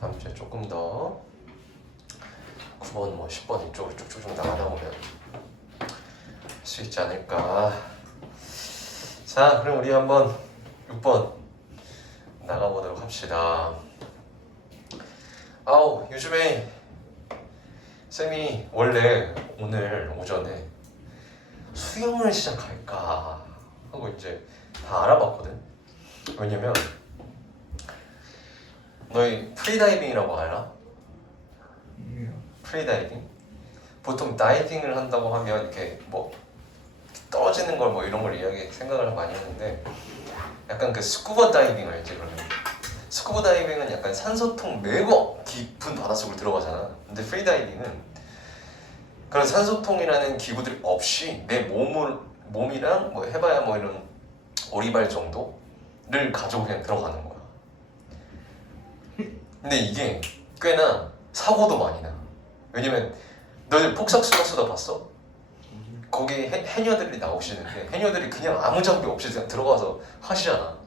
다음 주에 조금 더 9번 뭐 10번 이쪽으로 쭉쭉 나가다 보면 할 수 있지 않을까. 자, 그럼 우리 한번 6번 나가보도록 합시다. 아우, 요즘에 쌤이 원래 오늘 오전에 수영을 시작할까 하고 이제 다 알아봤거든. 왜냐면 너희 프리다이빙이라고 알아? 프리다이빙? 보통 다이빙을 한다고 하면 이렇게 뭐 떨어지는 걸 뭐 이런 걸 생각을 많이 하는데 약간 그 스쿠버 다이빙 알지? 그러면 스쿠버 다이빙은 약간 산소통 매우 깊은 바닷속으로 들어가잖아. 근데 프리다이빙은 그런 산소통이라는 기구들이 없이 내 몸이랑 뭐 해봐야 뭐 이런 오리발 정도를 가지고 그냥 들어가는 거야. 근데 이게 꽤나 사고도 많이 나. 왜냐면 너희들 폭삭수락수다 봤어? 거기 해녀들이 나오시는데 해녀들이 그냥 아무 장비 없이 그냥 들어가서 하시잖아.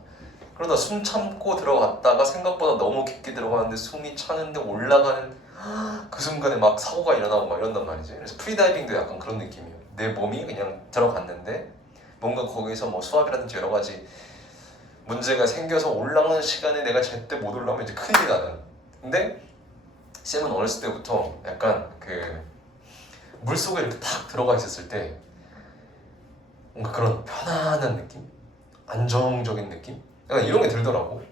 그러다 숨 참고 들어갔다가 생각보다 너무 깊게 들어가는데 숨이 차는데 올라가는 그 순간에 막 사고가 일어나고 막 이런단 말이지. 그래서 프리다이빙도 약간 그런 느낌이에요. 내 몸이 그냥 들어갔는데 뭔가 거기서 뭐 수압이라든지 여러 가지 문제가 생겨서 올라가는 시간에 내가 제때 못 올라오면 이제 큰일이 나는. 근데 쌤은 어렸을 때부터 약간 그 물속에 이렇게 탁 들어가 있었을 때 뭔가 그런 편안한 느낌? 안정적인 느낌? 약간 이런 게 들더라고.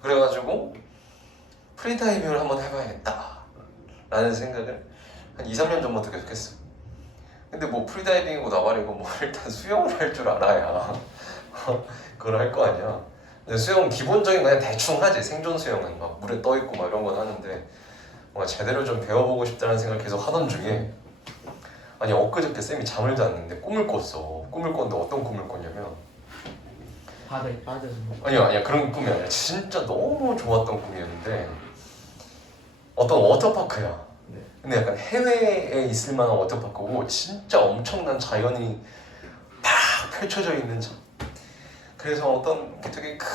그래가지고 프리다이빙을 한번 해봐야겠다 라는 생각을 한 2, 3년 전부터 계속 했어. 근데 뭐 프리다이빙이고 나발이고 뭐 일단 수영을 할 줄 알아야 그걸 할 거 아니야. 근데 수영은 기본적인 거 그냥 대충 하지. 생존 수영은 막 물에 떠 있고 막 이런 건 하는데 뭔가 제대로 좀 배워보고 싶다는 생각을 계속 하던 중에 아니 엊그저께 쌤이 잠을 잤는데 꿈을 꿨어. 꿈을 꿨는데 어떤 꿈을 꿨냐면 바다에 빠져서 아니야 그런 꿈이 아니라 진짜 너무 좋았던 꿈이었는데 어떤 워터파크야. 네. 근데 약간 해외에 있을 만한 워터파크고 진짜 엄청난 자연이 팍 펼쳐져 있는 그래서 어떤 되게 큰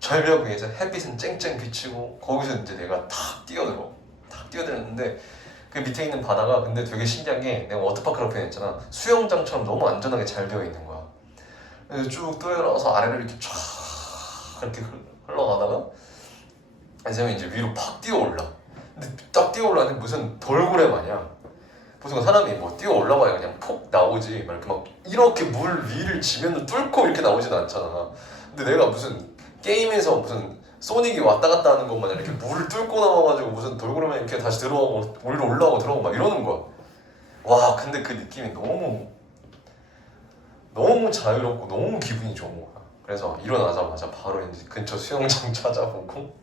절벽 위에서 햇빛은 쨍쨍 비치고 거기서 이제 내가 탁 뛰어들었는데 그 밑에 있는 바다가 근데 되게 신기한 게 내가 워터파크라고 표현했잖아. 수영장처럼 너무 안전하게 잘 되어 있는 거야. 그래서 쭉 뛰어나와서 아래를 이렇게 쫙 이렇게 흘러가다가 쌤이 이제 위로 팍 뛰어올라. 근데 딱 뛰어올라는데 무슨 돌고래 마냥 보통 사람이 뭐 뛰어 올라가야 그냥 폭 나오지 막 이렇게 물 위를 지면은 뚫고 이렇게 나오진 않잖아. 근데 내가 무슨 게임에서 무슨 소닉이 왔다 갔다 하는 것만 이렇게 물을 뚫고 나와가지고 무슨 돌고래만 이렇게 다시 들어가고 위로 올라가고 들어가고 막 이러는 거야. 와 근데 그 느낌이 너무 자유롭고 너무 기분이 좋은 거야. 그래서 일어나자마자 바로 이제 근처 수영장 찾아보고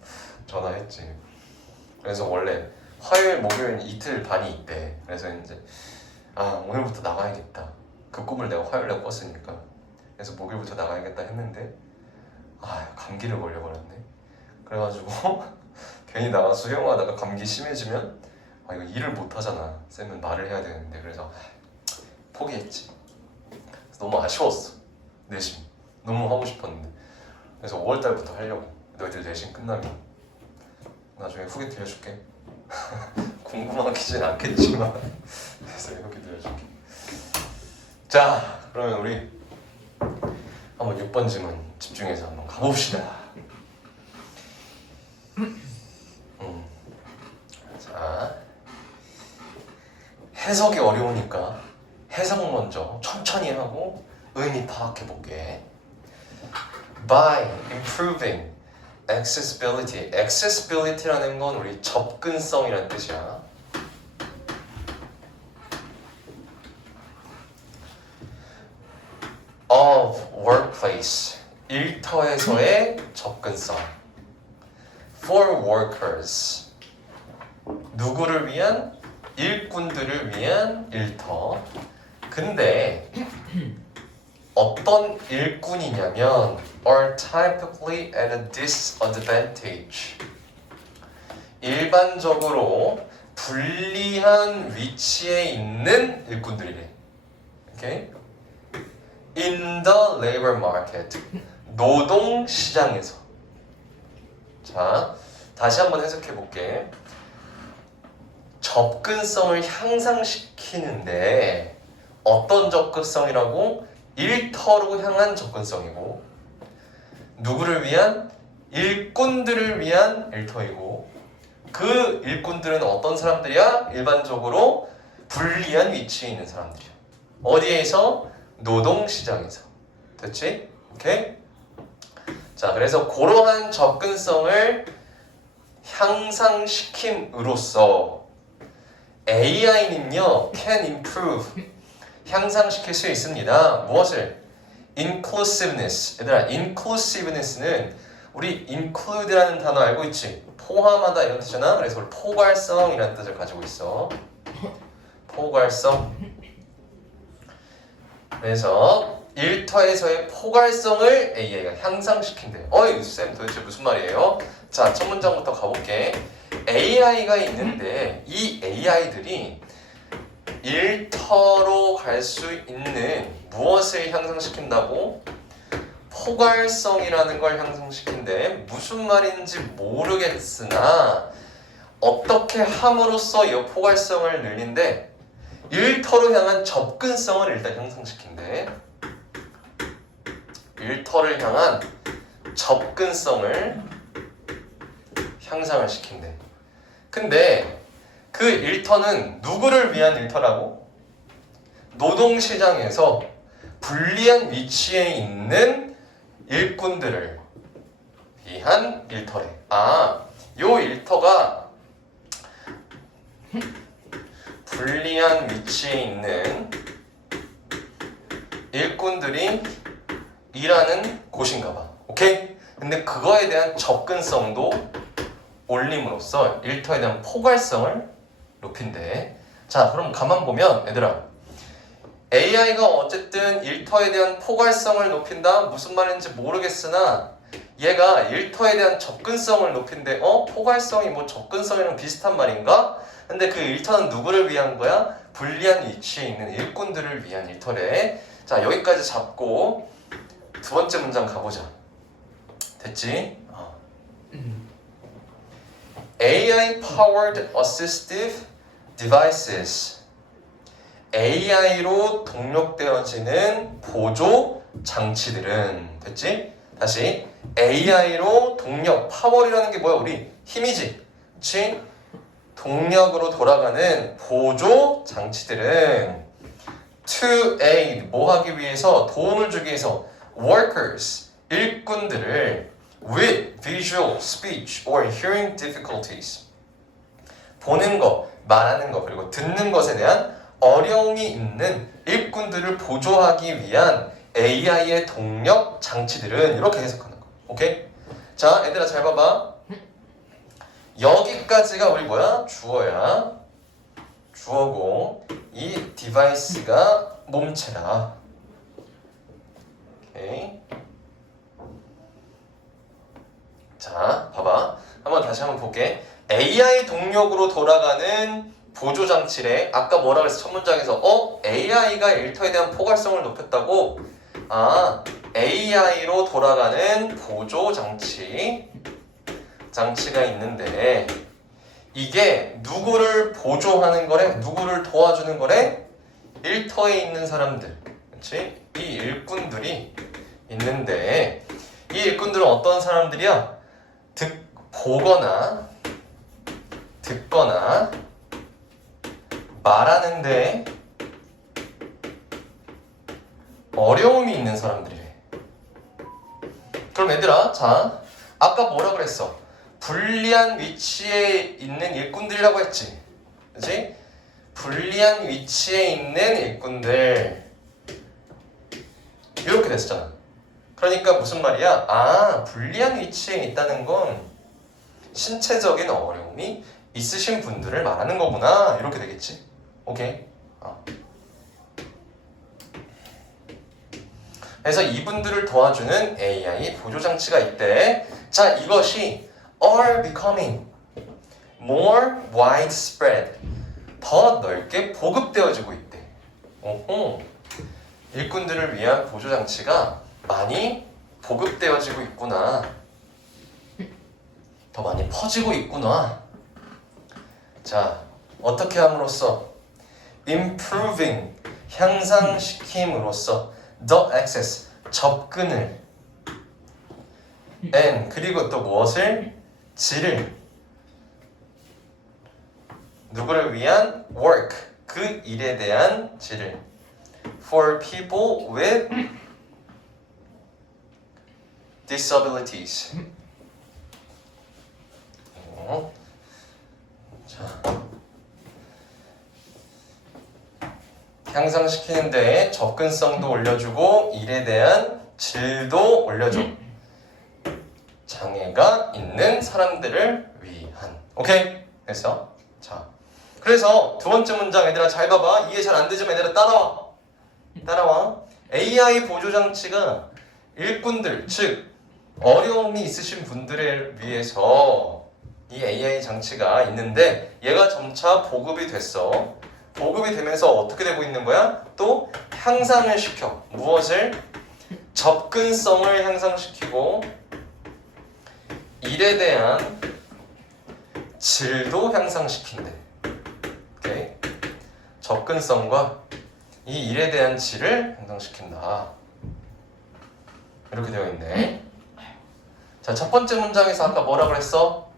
전화했지. 그래서 원래 화요일, 목요일 이틀 반이 있대. 그래서 이제 오늘부터 나가야겠다. 그 꿈을 내가 화요일에 꿨으니까. 그래서 목요일부터 나가야겠다 했는데 감기를 걸려버렸네. 그래가지고 괜히 나가 수영하다가 감기 심해지면 이거 일을 못 하잖아. 쌤은 말을 해야 되는데 그래서 포기했지. 그래서 너무 아쉬웠어. 내신 너무 하고 싶었는데. 그래서 5월달부터 하려고. 너희들 내신 끝나면 나중에 후기 들려줄게. 궁금하기진 않겠지만 그래서 후기 들려줄게. 자 그러면 우리 한번 6번 질문 집중해서 한번 가봅시다. 자 해석이 어려우니까 해석 먼저 천천히 하고 의미 파악해 볼게. By improving accessibility. accessibility라는 건 우리 접근성이라는 뜻이야. of workplace. 일터에서의 접근성. for workers. 누구를 위한? 일꾼들을 위한 일터. 근데 어떤 일꾼이냐면 are typically at a disadvantage. 일반적으로 불리한 위치에 있는 일꾼들이래. 오케이? In the labor market. 노동 시장에서. 자, 다시 한번 해석해 볼게. 접근성을 향상시키는데 어떤 접근성이라고? 일터로 향한 접근성이고, 누구를 위한? 일꾼들을 위한 일터이고, 그 일꾼들은 어떤 사람들이야? 일반적으로 불리한 위치에 있는 사람들이야. 어디에서? 노동시장에서. 됐지? 오케이? 자, 그래서 그러한 접근성을 향상시킴으로써 AI는요, can improve, 향상시킬 수 있습니다. 무엇을? inclusiveness. 얘들아, inclusiveness는 우리 include라는 단어 알고 있지? 포함하다 이런 뜻이잖아. 그래서 우리 포괄성이라는 뜻을 가지고 있어. 포괄성. 그래서 일터에서의 포괄성을 AI가 향상시킨대. 어이 쌤 도대체 무슨 말이에요? 자, 첫 문장부터 가볼게. AI가 있는데 이 AI들이 일터로 갈 수 있는 무엇을 향상시킨다고? 포괄성이라는 걸 향상시킨대. 무슨 말인지 모르겠으나 어떻게 함으로써 이 포괄성을 늘린대? 일터로 향한 접근성을 일단 향상시킨대. 일터를 향한 접근성을 향상을 시킨대. 근데 그 일터는 누구를 위한 일터라고? 노동시장에서 불리한 위치에 있는 일꾼들을 위한 일터래. 아, 요 일터가 불리한 위치에 있는 일꾼들이 일하는 곳인가 봐. 오케이? 근데 그거에 대한 접근성도 올림으로써 일터에 대한 포괄성을 높인대. 자, 그럼 가만 보면 얘들아, AI가 어쨌든 일터에 대한 포괄성을 높인다? 무슨 말인지 모르겠으나 얘가 일터에 대한 접근성을 높인대. 포괄성이 뭐 접근성이랑 비슷한 말인가? 근데 그 일터는 누구를 위한 거야? 불리한 위치에 있는 일꾼들을 위한 일터래. 자, 여기까지 잡고 두 번째 문장 가보자. 됐지? AI-powered assistive devices. AI로 동력되어지는 보조 장치들은, 됐지? 다시, AI로 동력, 파워이라는 게 뭐야? 우리 힘이지? 그치? 동력으로 돌아가는 보조 장치들은 to aid, 뭐 하기 위해서? 도움을 주기 위해서 workers, 일꾼들을 with visual, speech, or hearing difficulties, 보는 거, 말하는 거, 그리고 듣는 것에 대한 어려움이 있는 일꾼들을 보조하기 위한 AI의 동력 장치들은 이렇게 해석하는 거. 오케이? 자, 얘들아 잘 봐봐. 여기까지가 우리 뭐야? 주어야. 주어고 이 디바이스가 몸체다. 오케이. 자, 봐봐. 다시 한번 볼게. AI 동력으로 돌아가는 보조 장치래. 아까 뭐라 그랬어? 첫 문장에서 AI가 일터에 대한 포괄성을 높였다고? 아, AI로 돌아가는 보조 장치가 있는데 이게 누구를 보조하는 거래? 누구를 도와주는 거래? 일터에 있는 사람들. 그렇지? 이 일꾼들이 있는데 이 일꾼들은 어떤 사람들이야? 보거나 듣거나 말하는데 어려움이 있는 사람들이래. 그럼 얘들아, 자, 아까 뭐라 그랬어? 불리한 위치에 있는 일꾼들이라고 했지. 그치? 불리한 위치에 있는 일꾼들, 이렇게 됐잖아. 그러니까 무슨 말이야? 아, 불리한 위치에 있다는 건 신체적인 어려움이 있으신 분들을 말하는 거구나. 이렇게 되겠지. 오케이. 그래서 이분들을 도와주는 AI 보조장치가 있대. 자, 이것이 are becoming more widespread, 더 넓게 보급되어지고 있대. 오호. 일꾼들을 위한 보조장치가 많이 보급되어지고 있구나. 더 많이 퍼지고 있구나. 자, 어떻게 함으로써 improving 향상시킴으로써 the access 접근을 and 그리고 또 무엇을 질을 누구를 위한 work 그 일에 대한 질을 for people with disabilities. 자, 향상시키는데 접근성도 올려주고 일에 대한 질도 올려줘. 장애가 있는 사람들을 위한. 오케이? 그래서 자, 그래서 두 번째 문장 얘들아 잘 봐봐. 이해 잘 안 되지만 얘들아 따라와. AI 보조 장치가 일꾼들 즉 어려움이 있으신 분들을 위해서 이 AI 장치가 있는데 얘가 점차 보급이 됐어. 보급이 되면서 어떻게 되고 있는 거야? 또 향상을 시켜. 무엇을? 접근성을 향상시키고 일에 대한 질도 향상시킨대. 오케이? 접근성과 이 일에 대한 질을 향상시킨다. 이렇게 되어 있네. 자, 첫 번째 문장에서 아까 뭐라 그랬어?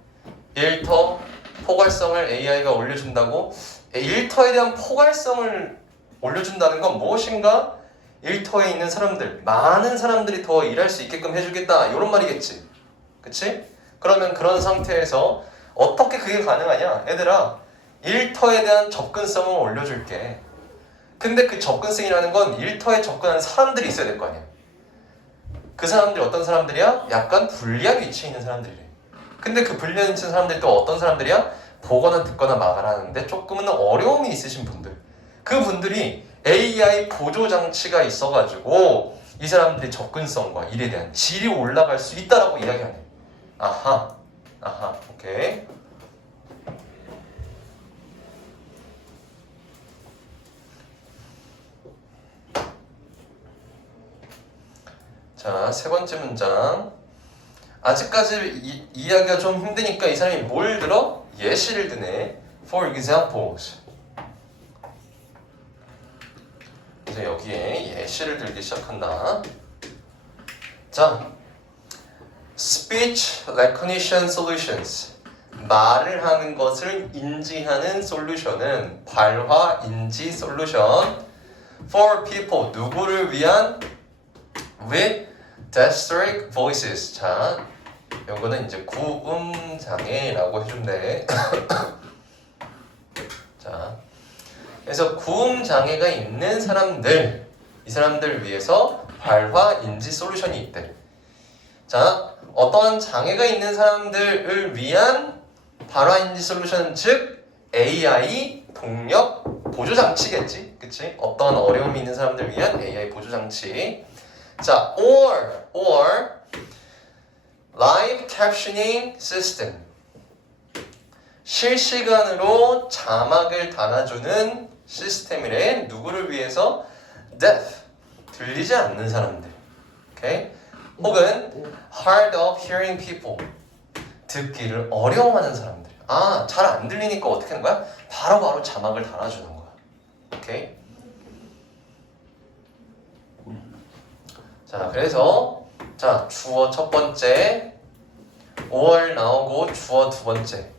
일터 포괄성을 AI가 올려준다고? 일터에 대한 포괄성을 올려준다는 건 무엇인가? 일터에 있는 사람들, 많은 사람들이 더 일할 수 있게끔 해주겠다 이런 말이겠지. 그치? 그러면 그런 상태에서 어떻게 그게 가능하냐? 얘들아, 일터에 대한 접근성을 올려줄게. 근데 그 접근성이라는 건 일터에 접근하는 사람들이 있어야 될 거 아니야. 그 사람들이 어떤 사람들이야? 약간 불리한 위치에 있는 사람들이래. 근데 그 불리한 위치에 있는 사람들이 또 어떤 사람들이야? 보거나 듣거나 말하는데 조금은 어려움이 있으신 분들. 그 분들이 AI 보조 장치가 있어가지고 이 사람들이 접근성과 일에 대한 질이 올라갈 수 있다라고 이야기하네. 아하, 오케이. 자, 세 번째 문장. 아직까지 이야기가 좀 힘드니까 이 사람이 뭘 들어? 예시를 드네. For examples. 그래서 여기에 예시를 들기 시작한다. 자, Speech recognition solutions. 말을 하는 것을 인지하는 솔루션은 발화 인지 솔루션 for people. 누구를 위한? with dyslexic voices. 자, 요거는 이제 구음 장애라고 해준대. 자, 그래서 구음 장애가 있는 사람들, 이 사람들 위해서 발화 인지 솔루션이 있대. 자, 어떠한 장애가 있는 사람들을 위한 발화 인지 솔루션, 즉 AI 동력 보조 장치겠지, 그치? 어떠한 어려움이 있는 사람들을 위한 AI 보조 장치. 자, or live captioning system. 실시간으로 자막을 달아주는 시스템이래. 누구를 위해서? deaf. 들리지 않는 사람들. 오케이? 혹은 hard of hearing people. 듣기를 어려워하는 사람들. 아, 잘 안 들리니까 어떻게 하는 거야? 바로바로 자막을 달아주는 거야. 오케이? 자, 그래서 자, 주어 첫 번째 5월 나오고 주어 두 번째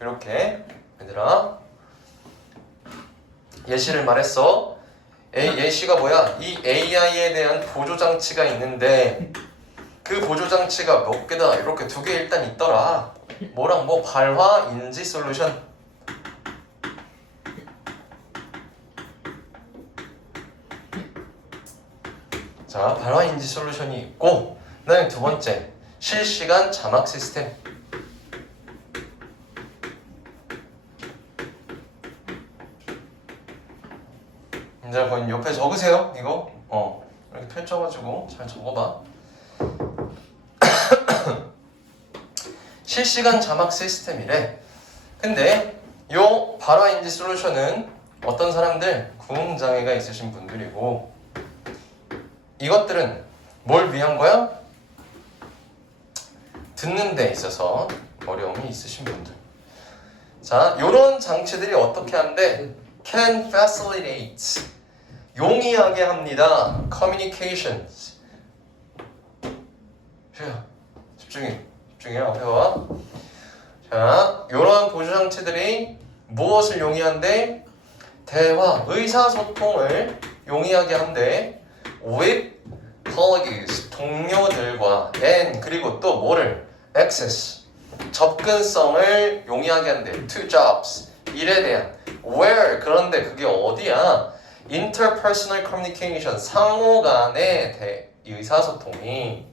이렇게 얘들아 예시를 말했어. 예시가 뭐야? 이 AI에 대한 보조장치가 있는데 그 보조장치가 몇 개다? 이렇게 두 개 일단 있더라. 뭐랑 뭐? 발화 인지 솔루션. 자, 발화 인지 솔루션이 있고, 그다음에 두 번째 실시간 자막 시스템. 이제 거기 옆에 적으세요. 이거 이렇게 펼쳐가지고 잘 적어봐. 실시간 자막 시스템이래. 근데 요 발화 인지 솔루션은 어떤 사람들? 구음 장애가 있으신 분들이고, 이것들은 뭘 위한 거야? 듣는 데 있어서 어려움이 있으신 분들. 자, 요런 장치들이 어떻게 한대? Can facilitate. 용이하게 합니다. Communications. 집중해요. 배워. 자, 이러한 보조장치들이 무엇을 용이한데? 대화, 의사소통을 용이하게 한대. With colleagues, 동료들과 and 그리고 또 뭐를? Access, 접근성을 용이하게 한대. To jobs, 일에 대한. Where, 그런데 그게 어디야? Interpersonal communication, 상호 간의 의사소통이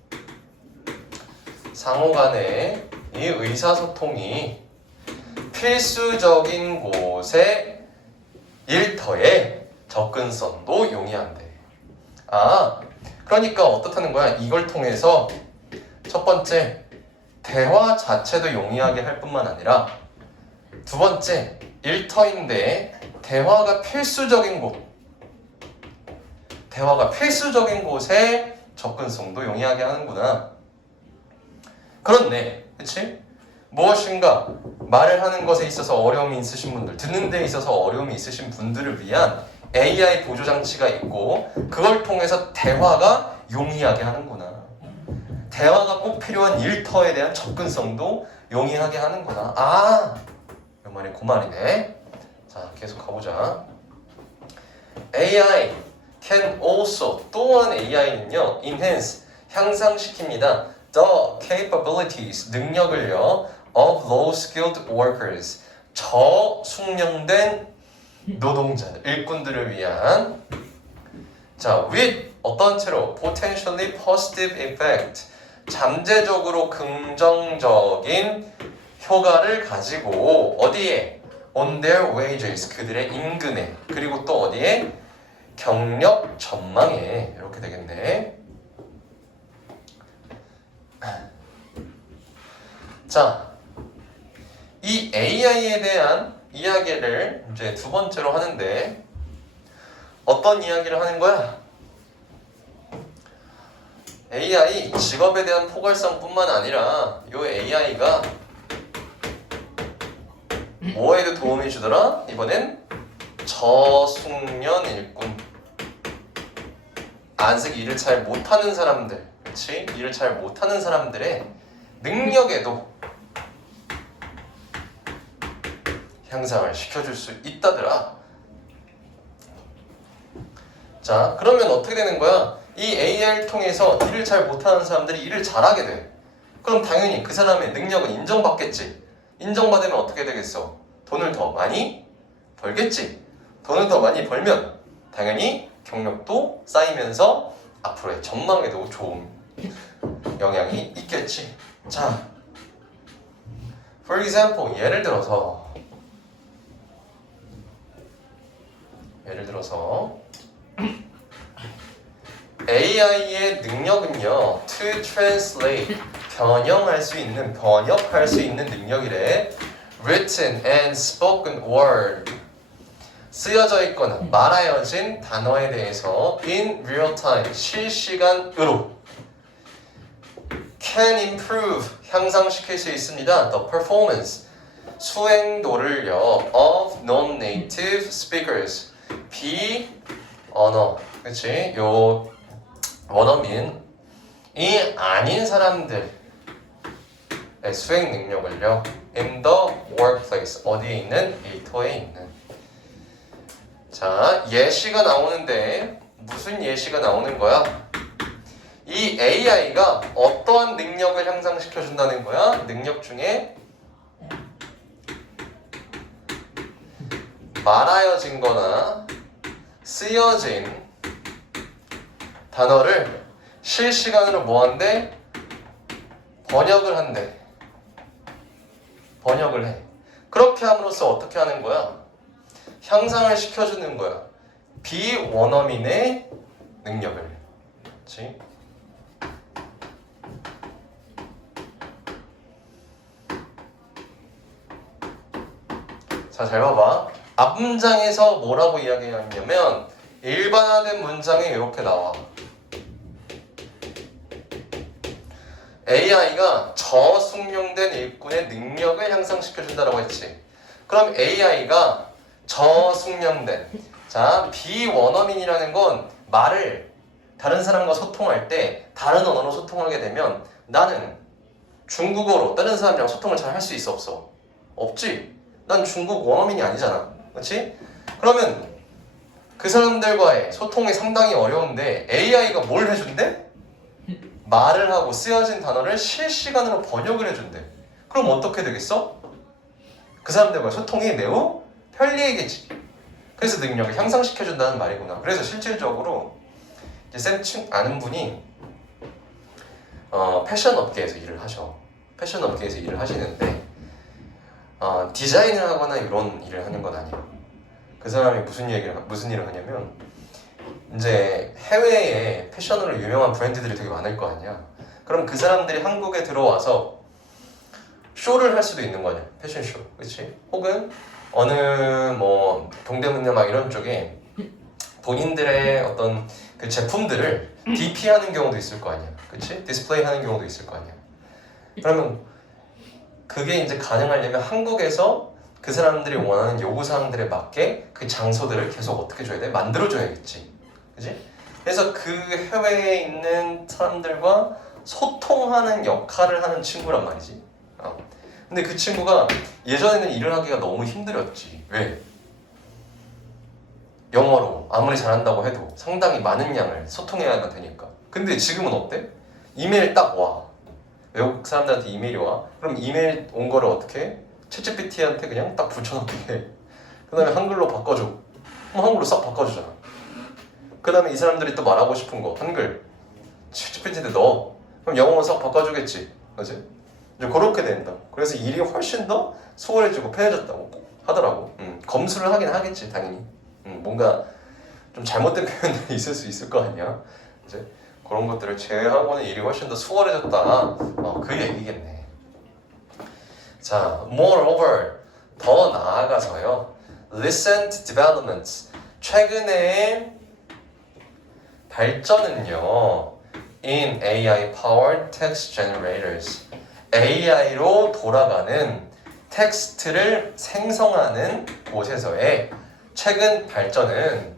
이 의사소통이 필수적인 곳에 일터의 접근성도 용이한대. 아, 그러니까 어떻다는 거야? 이걸 통해서 첫 번째, 대화 자체도 용이하게 할 뿐만 아니라 두 번째, 일터인데 대화가 필수적인 곳에 접근성도 용이하게 하는구나. 그렇네, 그치? 무엇인가 말을 하는 것에 있어서 어려움이 있으신 분들, 듣는 데 있어서 어려움이 있으신 분들을 위한 AI 보조장치가 있고 그걸 통해서 대화가 용이하게 하는구나. 대화가 꼭 필요한 일터에 대한 접근성도 용이하게 하는구나. 아, 이 말이 그 말이네. 자, 계속 가보자. AI can also, 또한 AI는요, enhance, 향상시킵니다. The capabilities, 능력을요, of low-skilled workers, 저숙련된 노동자들, 일꾼들을 위한. 자, with 어떤 채로 potentially positive effect, 잠재적으로 긍정적인 효과를 가지고 어디에? on their wages, 그들의 임금에, 그리고 또 어디에? 경력 전망에. 이렇게 되겠네. 자, 이 AI에 대한 이야기를 이제 두 번째로 하는데 어떤 이야기를 하는 거야? AI 직업에 대한 포괄성뿐만 아니라 이 AI가 뭐에도 도움이 주더라? 이번엔 저숙련 일꾼, 아직 일을 잘 못하는 사람들, 그치? 일을 잘 못하는 사람들의 능력에도 향상을 시켜줄 수 있다더라. 자, 그러면 어떻게 되는 거야? 이 AI를 통해서 일을 잘 못하는 사람들이 일을 잘하게 돼. 그럼 당연히 그 사람의 능력은 인정받겠지. 인정받으면 어떻게 되겠어? 돈을 더 많이 벌겠지. 돈을 더 많이 벌면 당연히 경력도 쌓이면서 앞으로의 전망에도 좋은 영향이 있겠지. 자, for example, 예를 들어서 AI의 능력은요, to translate, 번역할 수 있는 능력이래. written and spoken word, 쓰여져 있거나 말하여진 단어에 대해서 in real time, 실시간으로 can improve, 향상시킬 수 있습니다. the performance, 수행도를요, of non-native speakers, 비언어, 그치? 요 원어민이 아닌 사람들의 수행 능력을요, in the workplace, 어디에 있는? 일터에 있는. 자, 예시가 나오는데 무슨 예시가 나오는 거야? 이 AI가 어떠한 능력을 향상시켜 준다는 거야? 능력 중에 말하여진 거나 쓰여진 단어를 실시간으로 뭐한대? 번역을 해. 그렇게 함으로써 어떻게 하는 거야? 향상을 시켜주는 거야. 비원어민의 능력을. 그렇지? 자, 잘 봐봐. 앞 문장에서 뭐라고 이야기하냐면 일반화된 문장에 이렇게 나와. AI가 저숙련된 일꾼의 능력을 향상시켜준다라고 했지. 그럼 AI가 저숙련된, 자, 비원어민이라는 건 말을 다른 사람과 소통할 때 다른 언어로 소통하게 되면 나는 중국어로 다른 사람이랑 소통을 잘 할 수 있어 없어? 없지. 난 중국 원어민이 아니잖아. 그렇지? 그러면 그 사람들과의 소통이 상당히 어려운데 AI가 뭘 해준대? 말을 하고 쓰여진 단어를 실시간으로 번역을 해준대. 그럼 어떻게 되겠어? 그 사람들과 소통이 매우 편리해지지. 그래서 능력을 향상시켜준다는 말이구나. 그래서 실질적으로 이제 쌤 아는 분이 패션 업계에서 일을 하셔. 패션 업계에서 일을 하시는데 디자인을 하거나 이런 일을 하는 건 아니야. 그 사람이 무슨 일을 하냐면 이제 해외에 패션으로 유명한 브랜드들이 되게 많을 거 아니야. 그럼 그 사람들이 한국에 들어와서 쇼를 할 수도 있는 거냐, 패션쇼, 그렇지? 혹은 어느 뭐 동대문이나 막 이런 쪽에 본인들의 어떤 그 제품들을 DP하는 경우도 있을 거 아니야, 그렇지? 디스플레이 하는 경우도 있을 거 아니야. 그러면 그게 이제 가능하려면 한국에서 그 사람들이 원하는 요구사항들에 맞게 그 장소들을 계속 어떻게 줘야 돼? 만들어줘야겠지, 그치? 그래서 그 해외에 있는 사람들과 소통하는 역할을 하는 친구란 말이지. 근데 그 친구가 예전에는 일을 하기가 너무 힘들었지. 왜? 영어로 아무리 잘한다고 해도 상당히 많은 양을 소통해야만 되니까. 근데 지금은 어때? 이메일 딱 와. 외국 사람들한테 이메일이 와. 그럼 이메일 온 거를 어떻게 해? 챗GPT한테 그냥 딱 붙여넣게 해. 그 다음에 한글로 바꿔줘. 그럼 한글로 싹 바꿔주잖아. 그 다음에 이 사람들이 또 말하고 싶은 거 한글 챗GPT한테 넣어. 그럼 영어로 싹 바꿔주겠지. 그치? 이제 그렇게 된다. 그래서 일이 훨씬 더 수월해지고 편해졌다고 하더라고. 검수를 하긴 하겠지, 당연히. 뭔가 좀 잘못된 표현들이 있을 수 있을 거 아니야. 이제 그런 것들을 제외하고는 일이 훨씬 더 수월해졌다. 그 얘기겠네. 자, moreover, 더 나아가서요. recent developments, 최근의 발전은요. in AI-powered text generators, AI로 돌아가는 텍스트를 생성하는 곳에서의 최근 발전은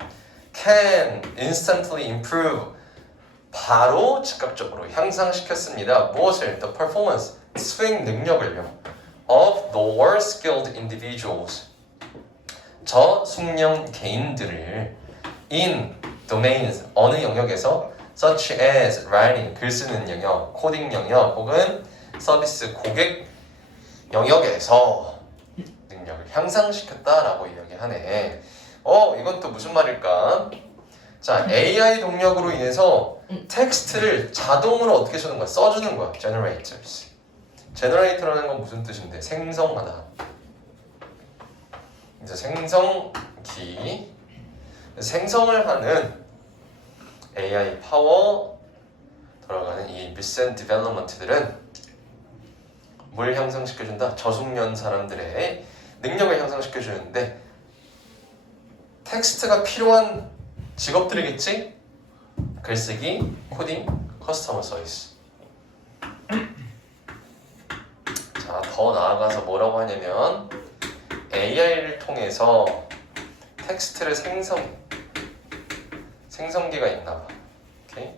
can instantly improve, 바로 즉각적으로 향상시켰습니다. 무엇을? The performance, 수행 능력을요. of lower skilled individuals, 저숙련 개인들을 in domains, 어느 영역에서 such as writing, 글 쓰는 영역, 코딩 영역, 혹은 서비스 고객 영역에서 능력을 향상시켰다라고 이야기하네. 이건 또 무슨 말일까? 자, AI 동력으로 인해서 텍스트를 자동으로 어떻게 쓰는 거야? 써주는 거야. generators. generator라는 건 무슨 뜻인데? 생성하다. 이제 생성기, 생성을 하는 AI 파워 들어가는 이 recent development들은 뭘 향상시켜준다? 저숙련 사람들의 능력을 향상시켜주는데 텍스트가 필요한 직업들이겠지? 글쓰기, 코딩, 커스터머 서비스. 자, 더 나아가서 뭐라고 하냐면 AI를 통해서 텍스트를 생성기가 있나봐. 오케이?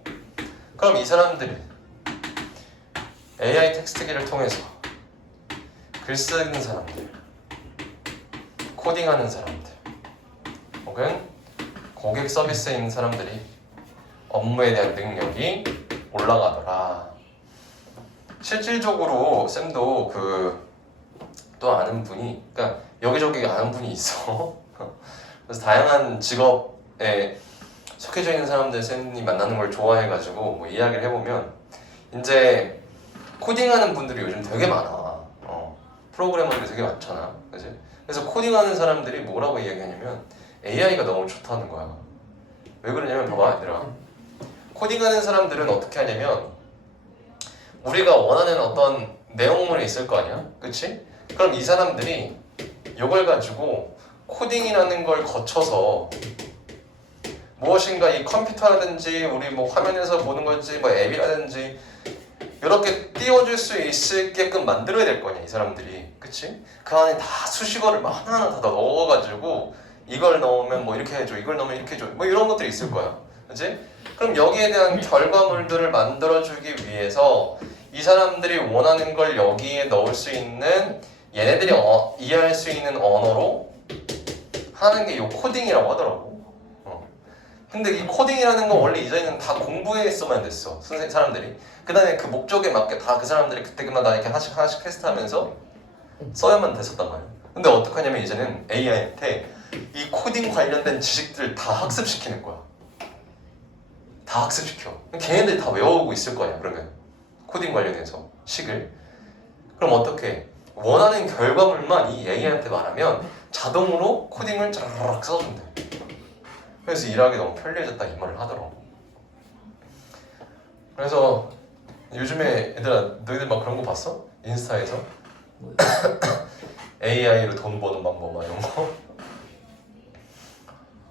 그럼 이 사람들은 AI 텍스트기를 통해서 글 쓰는 사람들, 코딩하는 사람들, 혹은 고객 서비스에 있는 사람들이 업무에 대한 능력이 올라가더라. 실질적으로 쌤도 또 아는 분이, 그러니까 여기저기 아는 분이 있어. 그래서 다양한 직업에 속해져 있는 사람들 쌤이 만나는 걸 좋아해가지고 뭐 이야기를 해보면 이제 코딩하는 분들이 요즘 되게 많아. 프로그래머들이 되게 많잖아, 그치? 그래서 코딩하는 사람들이 뭐라고 이야기하냐면 AI가 너무 좋다는 거야. 왜 그러냐면 봐봐, 얘들아. 코딩하는 사람들은 어떻게 하냐면 우리가 원하는 어떤 내용물이 있을 거 아니야, 그치? 그럼 이 사람들이 이걸 가지고 코딩이라는 걸 거쳐서 무엇인가 이 컴퓨터라든지 우리 뭐 화면에서 보는 건지 뭐 앱이라든지 이렇게 띄워줄 수 있게끔 만들어야 될 거냐 이 사람들이, 그치? 그 안에 다 수식어를 막 하나하나 다 넣어가지고 이걸 넣으면 뭐 이렇게 해줘, 이걸 넣으면 이렇게 해줘, 뭐 이런 것들이 있을 거야, 그치? 그럼 여기에 대한 결과물들을 만들어주기 위해서 이 사람들이 원하는 걸 여기에 넣을 수 있는, 얘네들이 이해할 수 있는 언어로 하는 게 이 코딩이라고 하더라고. 근데 이 코딩이라는 건 원래 이전에는 다 공부했어만 됐어, 사람들이. 그 다음에 그 목적에 맞게 다 그 사람들이 그때그마다 이렇게 하나씩 테스트하면서 써야만 됐었단 말이야. 근데 어떡하냐면 이제는 AI한테 이 코딩 관련된 지식들 다 학습시키는 거야. 다 학습시켜. 걔네들이 다 외워오고 있을 거야. 그러면 코딩 관련해서 식을. 그럼 어떻게? 원하는 결과물만 이 AI한테 말하면 자동으로 코딩을 쫙 써준대. 그래서 일하기 너무 편리해졌다 이 말을 하더라고. 그래서 요즘에 얘들아, 너희들 막 그런 거 봤어? 인스타에서? AI로 돈 버는 방법 막 이런 거?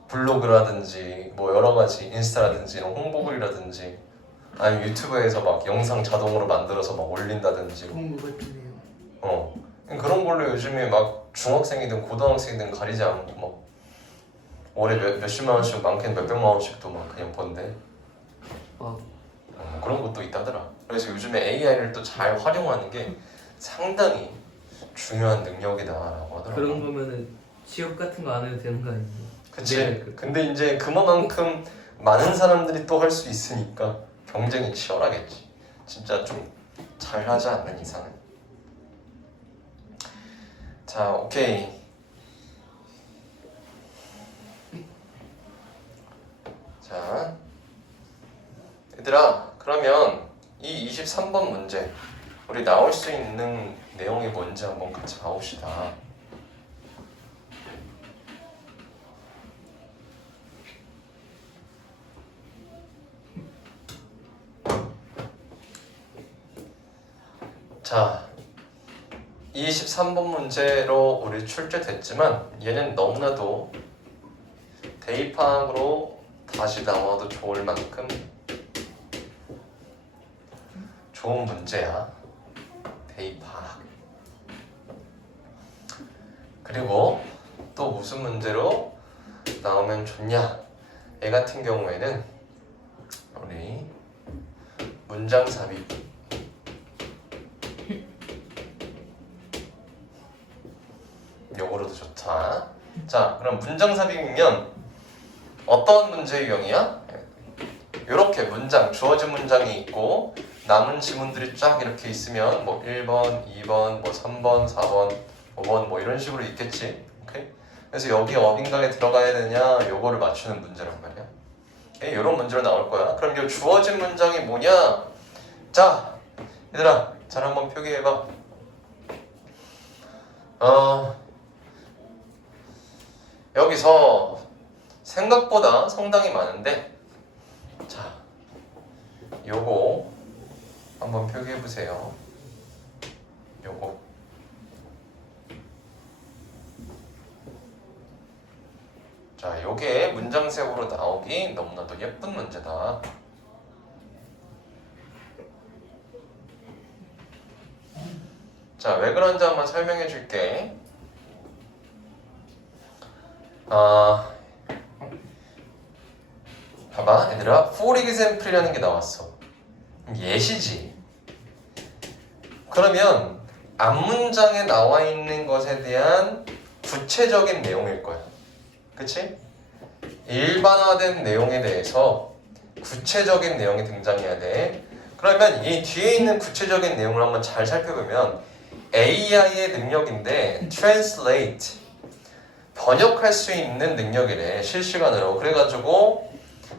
블로그라든지 뭐 여러 가지, 인스타라든지 이런 홍보글이라든지, 아니면 유튜브에서 막 영상 자동으로 만들어서 막 올린다든지. 홍보 같은데요. 그런 걸로 요즘에 막 중학생이든 고등학생이든 가리지 않고 막 월에 몇십만 원씩, 많게는 몇백만 원씩도 막 그냥 번대. 그런 것도 있다더라. 그래서 요즘에 AI를 또 잘 활용하는 게 상당히 중요한 능력이다라고 하더라고. 그런 거면은 취업 같은 거 안 해도 되는 거 아니에요? 그치. 네. 근데 이제 그만큼 많은 사람들이 또 할 수 있으니까 경쟁이 치열하겠지. 진짜 좀 잘하지 않는 이상은. 자, 오케이. 자, 얘들아, 그러면 이 23번 문제 우리 나올 수 있는 내용이 뭔지 한번 같이 봐봅시다. 자, 23번 문제로 우리 출제됐지만 얘는 너무나도 대입학으로 다시 나와도 좋을 만큼 좋은 문제야. 대입학. 그리고 또 무슨 문제로 나오면 좋냐? 얘 같은 경우에는 우리 문장 삽입. 요거로도 좋다. 자, 그럼 문장 삽입이면 어떤 문제 유형이야? 이렇게 문장, 주어진 문장이 있고 남은 지문들이 쫙 이렇게 있으면 뭐 1번, 2번, 뭐 3번, 4번, 5번 뭐 이런 식으로 있겠지. 오케이? 그래서 여기 어딘가에 들어가야 되냐 요거를 맞추는 문제란 말이야. 오케이? 이런 문제로 나올 거야. 그럼 이 주어진 문장이 뭐냐? 자, 얘들아 잘 한번 표기해봐. 여기서 생각보다 상당히 많은데, 자, 요거 한번 표기해보세요. 요거. 자, 요게 문장색으로 나오기 너무나도 예쁜 문제다. 자, 왜 그런지 한번 설명해 줄게. 봐봐 얘들아, for example이라는 게 나왔어. 예시지. 그러면 앞문장에 나와 있는 것에 대한 구체적인 내용일 거야. 그치? 일반화된 내용에 대해서 구체적인 내용이 등장해야 돼. 그러면 이 뒤에 있는 구체적인 내용을 한번 잘 살펴보면 AI의 능력인데 translate, 번역할 수 있는 능력이래, 실시간으로. 그래가지고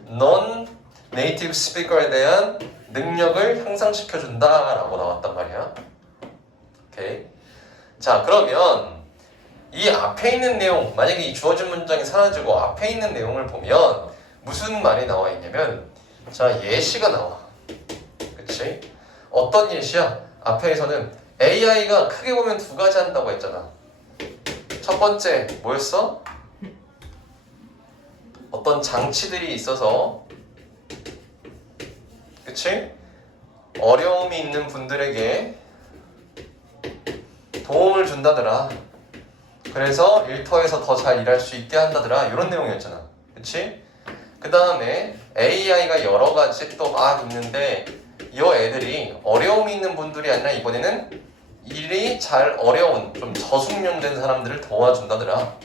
non-native speaker에 대한 능력을 향상시켜준다 라고 나왔단 말이야. 오케이. 자, 그러면 이 앞에 있는 내용, 만약에 이 주어진 문장이 사라지고 앞에 있는 내용을 보면 무슨 말이 나와 있냐면, 자, 예시가 나와. 그치? 어떤 예시야? 앞에서는 AI가 크게 보면 두 가지 한다고 했잖아. 첫 번째 뭐였어? 어떤 장치들이 있어서, 그치? 어려움이 있는 분들에게 도움을 준다더라. 그래서 일터에서 더 잘 일할 수 있게 한다더라. 이런 내용이었잖아. 그치? 그 다음에 AI가 여러 가지 또 막 있는데 이 애들이 어려움이 있는 분들이 아니라 이번에는 일이 잘 어려운 좀 저숙련된 사람들을 도와준다더라.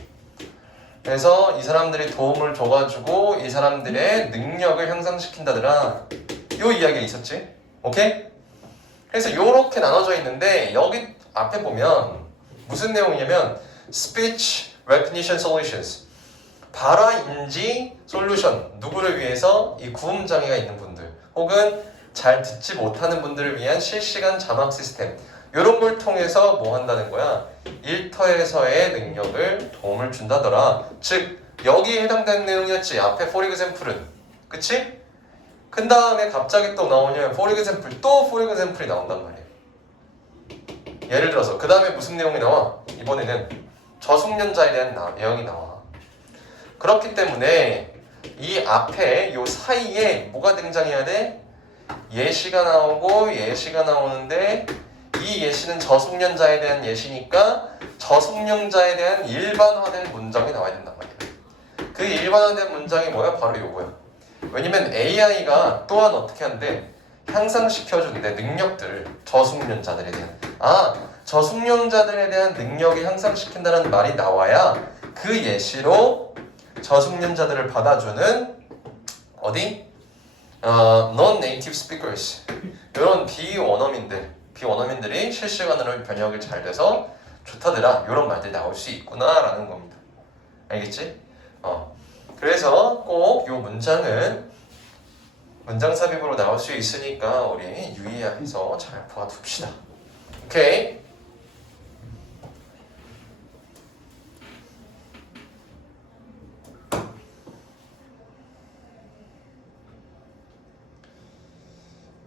그래서 이 사람들이 도움을 줘가지고 이 사람들의 능력을 향상시킨다더라. 요 이야기가 있었지? 오케이? 그래서 요렇게 나눠져 있는데 여기 앞에 보면 무슨 내용이냐면 Speech Recognition Solutions 발화 인지 솔루션 누구를 위해서 이 구음 장애가 있는 분들 혹은 잘 듣지 못하는 분들을 위한 실시간 자막 시스템 이런 걸 통해서 뭐 한다는 거야? 일터에서의 능력을 도움을 준다더라. 즉 여기에 해당되는 내용이었지. 앞에 for example은 그치? 그 다음에 갑자기 또 나오냐면 for example 또 for example이 나온단 말이야. 예를 들어서 그 다음에 무슨 내용이 나와? 이번에는 저숙련자에 대한 내용이 나와. 그렇기 때문에 이 앞에 요 사이에 뭐가 등장해야 돼? 예시가 나오고 예시가 나오는데 이 예시는 저숙련자에 대한 예시니까 저숙련자에 대한 일반화된 문장이 나와야 된단 말이야. 그 일반화된 문장이 뭐야? 바로 요거야. 왜냐면 AI가 또한 어떻게 하는데 향상시켜주는데 능력들 저숙련자들에 대한 저숙련자들에 대한 능력이 향상시킨다는 말이 나와야 그 예시로 저숙련자들을 받아주는 어디? non-native speakers 이런 비원어민들이 실시간으로 번역이 잘 돼서 좋다더라 이런 말들이 나올 수 있구나라는 겁니다. 알겠지? 그래서 꼭 이 문장은 문장 삽입으로 나올 수 있으니까 우리 유의해서 잘 봐둡시다. 오케이?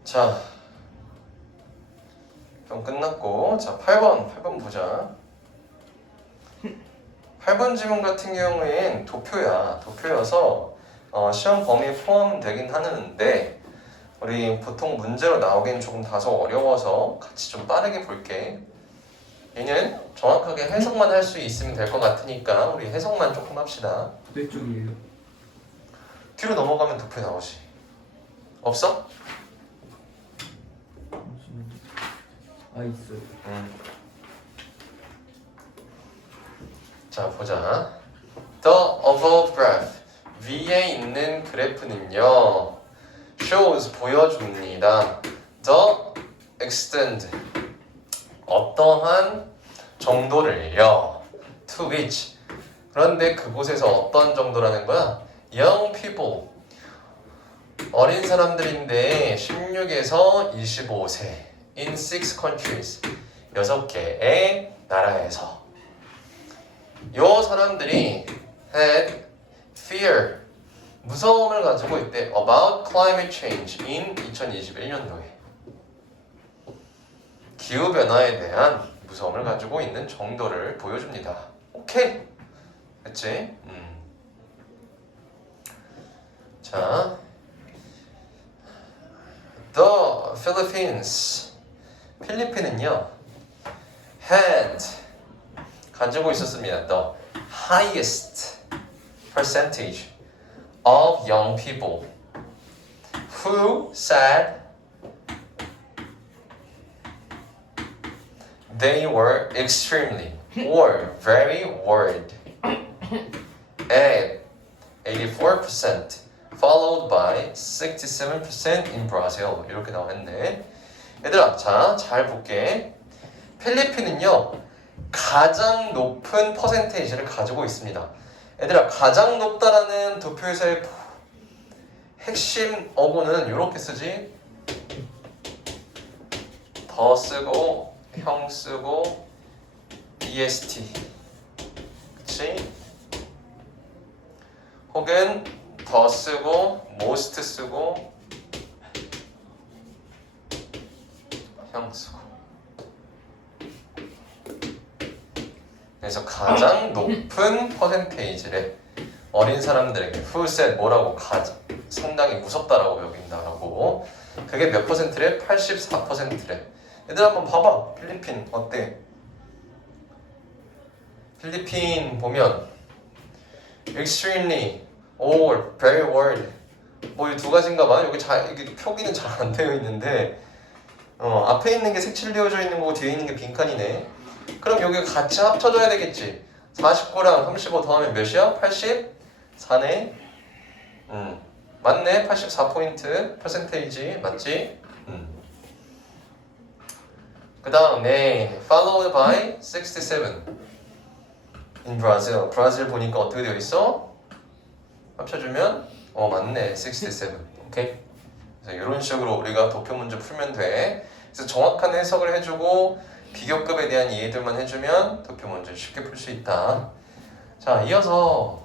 자, 그럼 끝났고 자 8번 보자. 8번 지문 같은 경우엔 도표여서 시험 범위에 포함되긴 하는데 우리 보통 문제로 나오긴 조금 다소 어려워서 같이 좀 빠르게 볼게. 얘는 정확하게 해석만 할 수 있으면 될 것 같으니까 우리 해석만 조금 합시다. 몇 쪽이에요? 뒤로 넘어가면 도표 나오지. 없어? 있어요. 자 보자. The above graph 위에 있는 그래프는요 shows 보여줍니다. The extent 어떠한 정도를요 to which 그런데 그곳에서 어떤 정도라는 거야? Young people 어린 사람들인데 16에서 25세 in 6 countries 6개의 나라에서 요 사람들이 had fear 무서움을 가지고 있대 about climate change in 2021년도에 기후변화에 대한 무서움을 가지고 있는 정도를 보여줍니다. 오케이? 됐지? 자, The Philippines 필리핀은요 had 가지고 있었습니다. The highest percentage of young people who said they were extremely or very worried at 84% followed by 67% in Brazil 이렇게 나왔네. 얘들아 자 잘 볼게. 필리핀은요 가장 높은 퍼센테이지를 가지고 있습니다. 얘들아 가장 높다라는 도표에서의 핵심 어구는 이렇게 쓰지. 더 쓰고 형 쓰고 est 그치? 혹은 더 쓰고 most 쓰고 형 쓰고 그래서 가장 높은 퍼센테이지를 어린 사람들에게 who said 뭐라고 상당히 무섭다라고 여긴다라고 그게 몇 퍼센트래? 84%래. 얘들 한번 봐봐. 필리핀 어때? 필리핀 보면 extremely or very worried 뭐 이 두 가지인가 봐. 여기 이게 표기는 잘 안 되어 있는데 앞에 있는 게 색칠되어져 있는 거고 뒤에 있는 게 빈칸이네. 그럼 여기 같이 합쳐져야 되겠지. 49랑 35 더하면 몇이야? 84네. 맞네. 84포인트 퍼센테이지 맞지? 그 다음에 followed by 67 in Brazil. 브라질 보니까 어떻게 되어 있어? 합쳐주면 맞네. 67. 오케이. 그래서 이런 식으로 우리가 도표 문제 풀면 돼. 그래서 정확한 해석을 해주고 비교급에 대한 이해들만 해주면 도표 문제 쉽게 풀 수 있다. 자, 이어서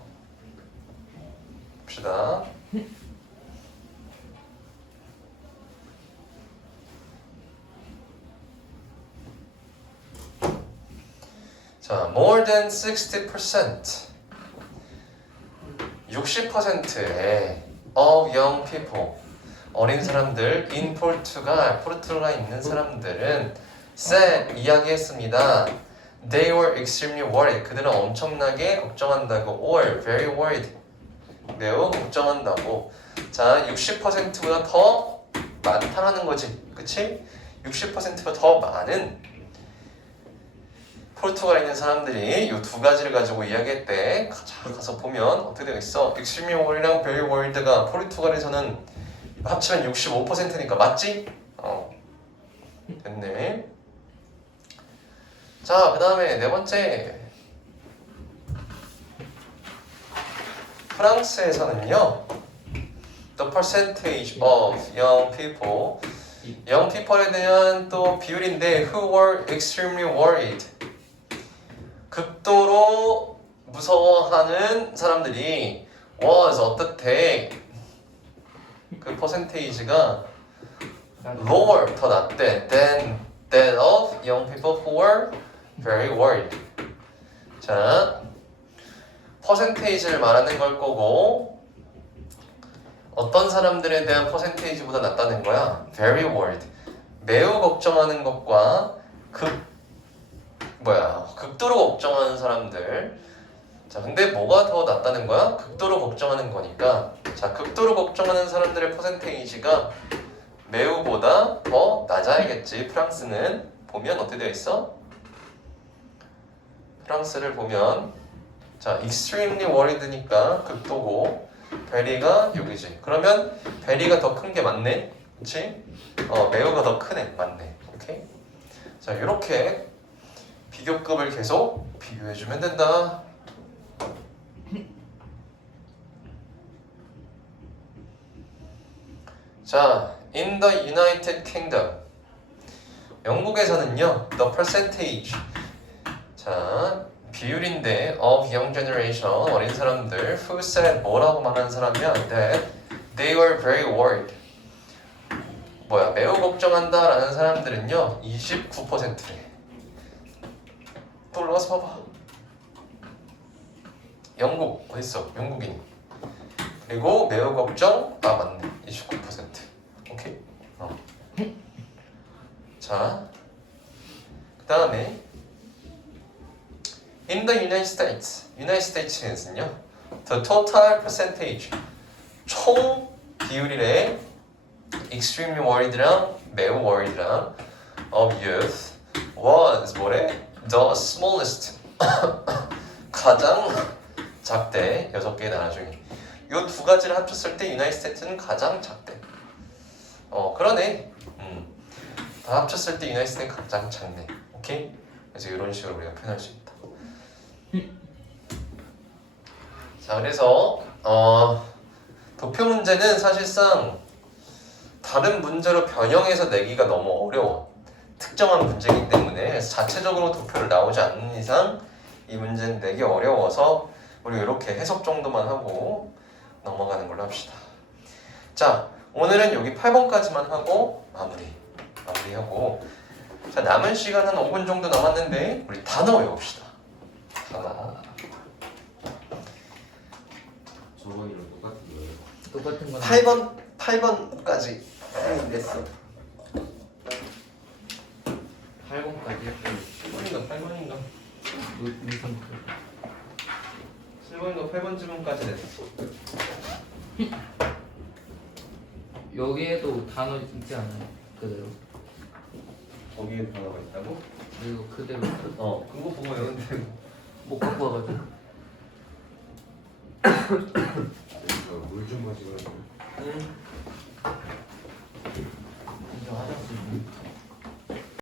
봅시다. 자, more than 60%. 60%의 of young people, 어린 사람들 in 포르투갈에 있는 사람들은 said, 이야기했습니다. They were extremely worried. 그들은 엄청나게 걱정한다고. or very worried. 매우 걱정한다고. 자, 60%보다 더 많다라는 거지. 그치? 60%보다 더 많은 포르투갈에 있는 사람들이 이 두 가지를 가지고 이야기했대. 가서 보면 어떻게 되어 있어? extremely worried랑 very worried가 포르투갈에서는 합치면 65%니까 맞지? 됐네. 자, 그 다음에 네 번째. 프랑스에서는요, the percentage of young people에 대한 또 비율인데 who were extremely worried. 극도로 무서워하는 사람들이 was 어떻대? 그 퍼센테이지가 lower, 더 낮대 than that of young people who were very worried. 자, 퍼센테이지를 말하는 걸 거고 어떤 사람들에 대한 퍼센테이지보다 낮다는 거야. very worried. 매우 걱정하는 것과 극도로 걱정하는 사람들. 자, 근데 뭐가 더 낫다는 거야? 극도로 걱정하는 거니까. 자, 극도로 걱정하는 사람들의 퍼센테이지가 매우보다 더 낮아야겠지. 프랑스는 보면 어떻게 되어 있어? 프랑스를 보면 자, extremely worried니까 극도고 very가 여기지. 그러면 very가 더 큰 게 맞네. 그치? 매우가 더 크네. 맞네. 오케이? 자, 이렇게 비교급을 계속 비교해주면 된다. 자, in the United Kingdom, 영국에서는요, the percentage, 자, 비율인데 of young generation, 어린 사람들 who said, 뭐라고 말하는 사람이야? that they were very worried. 매우 걱정한다 라는 사람들은요, 29%래. 또 올라가서 봐봐. 영국 어딨어? 영국인. 그리고 매우 걱정. 맞네. 29%. 오케이. 자, 그 다음에 in the United States는요, the total percentage, 총 비율이래. extremely worried랑 매우 worried랑 of youth was 뭐래? the smallest. 가장 작대. 6개의 나라 중에 이 두 가지를 합쳤을 때 유나이티드 스테이트는 가장 작대. 그러네. 다 합쳤을 때 유나이티드 스테이트는 가장 작네. 오케이? 그래서 이런 식으로 우리가 표현할 수 있다. 자, 그래서 도표 문제는 사실상 다른 문제로 변형해서 내기가 너무 어려워. 특정한 문제이기 때문에 자체적으로 도표를 나오지 않는 이상 이 문제는 내기 어려워서 우리 이렇게 해석 정도만 하고 넘어가는 걸로 합시다. 자, 오늘은 여기 8번까지만 하고 마무리하고, 자, 남은 시간 한 5분 정도 남았는데 우리 단어 외웁시다. 단어. 저번이랑 똑같은 거예요? 똑같은 건 8번까지 됐어. 8번까지요? 7번인가 8번인가? 무슨 7번인가 8번쯤까지 됐어. 여기에도 단어 있지 않아요? 그대로. 거기에 단어가 있다고? 이거 그대로 그거 보고 외우는데 못 갖고 와가지고. 물좀 마시고. 응.